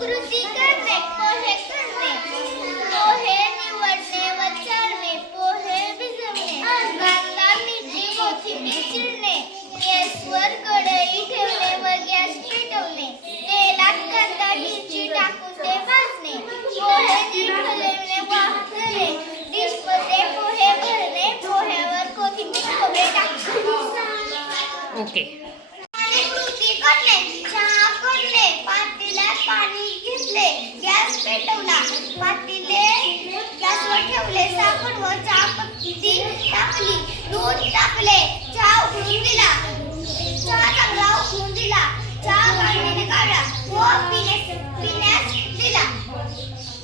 कृती करणे, पोहे करणे, पोहे निवडणे व चालणे, पोहे भिजवणे, कांदा मिरची कोथिंबीर चिरणे, गॅसवर कढई ठेवणे व गॅस पेटवणे, तेलात कांदा मिरची टाकून ते भाजणे, पोहे नीट हलवणे व हाताने डिशमध्ये पोहे भरणे, पोह्यावर कोथिंबीर खोबरे टाकणे. ओके. कृती करणे, चहा करणे, पातेल्यात पाणी घेतले, गॅस पेटवला, पातेले गॅसवर ठेवले, साखर व चहापत्ती टाकली, दूध टाकले, चहा उकळून दिला, चहा चांगला उकळून दिला, चहा गाळणीने काढला व